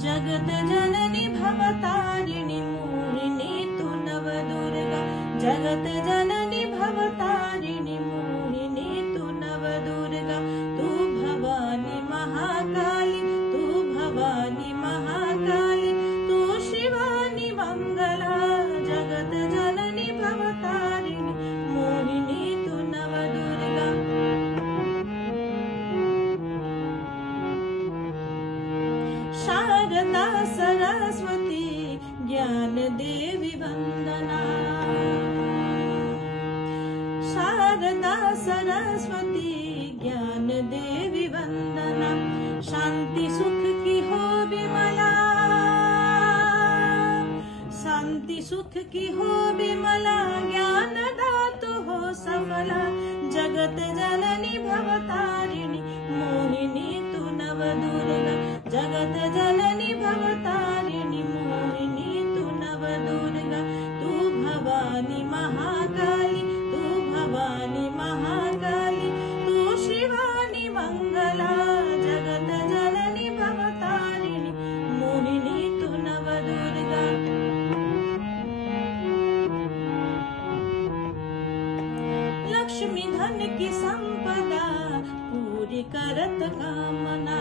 जगत जननी भवतारिणी मोहिनी तू नवदुर्गा। जगत जननी भवतारिणी मोहिनी तू नवदुर्गा। तू भवानी महाकाली, तू भवानी महाकाली, तू शिवानी मंगला। जगत जननी भवतारिणी मोहिनी तू नवदुर्गा। शारदा सरस्वती ज्ञान देवी वंदना। शारदा सरस्वती ज्ञान देवी वंदना। शांति सुख की हो विमला, शांति सुख की हो विमला, ज्ञान दातु हो सफला। जगत जननी भवतारिणी मोहिनी तू नवदुर्गा। जगत जननी भवतारिणी मोहिनी तू नवदुर्गा। तू भवानी महाकाली, तू भवानी महाकाली, तू शिवानी मंगला। जगत जननी भवतारिणी मोहिनी तू नवदुर्गा। लक्ष्मी धन की संपदा पूरी करत कामना।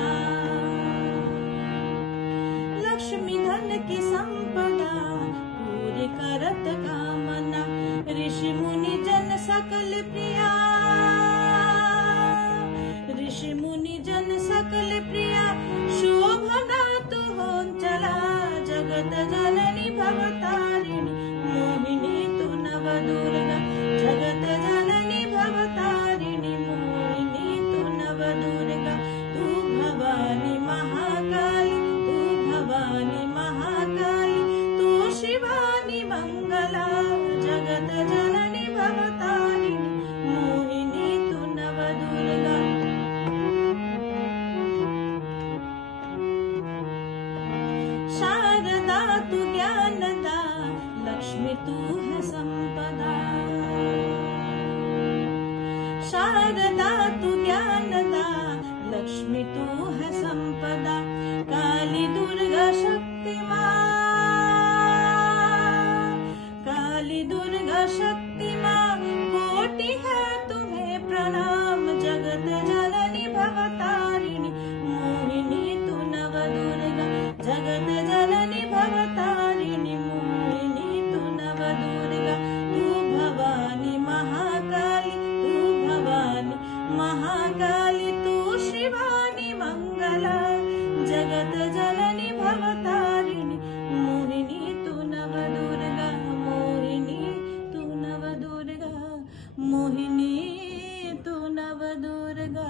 लक्ष्मी धन की संपदा पूरी करत कामना। ऋषि मुनि जन सकल प्रिया, ऋषि मुनि जन सकल प्रिया, शोभना तू हो चला। जगत जननी भवतारिणी मोहिनी तू नवदुर्गा। जगत जननी भवतारिणी मोहिनी तू नवदुर्गा। तू भवानी महाकाली, तू भवानी महाकाली, तू शिवानी मंगला। जगत जननी भवतारिणी मोहिनी तू नवदुर्गा। शारदा तू ज्ञानदा, लक्ष्मी तू है संपदा। शारदा तू ज्ञानदा, लक्ष्मी तू है संपदा। काली दुर्गा शक्ति माँ, काली दुर्गा शक्ति माँ, कोटि है तुम्हें प्रणाम। जगत जननी भवतारिणी मोहिनी तू नवदुर्गा। जगत जननी भवतारिणी मोहिनी तू नवदुर्गा। तू भवानी महाकाली, तू भवानी महाकाली, तू शिवानी मंगला। जगत जननी भवतारिणी मोहिनी तू नवदुर्गा। मोहिनी तू नवदुर्गा, मोहिनी तू नवदुर्गा।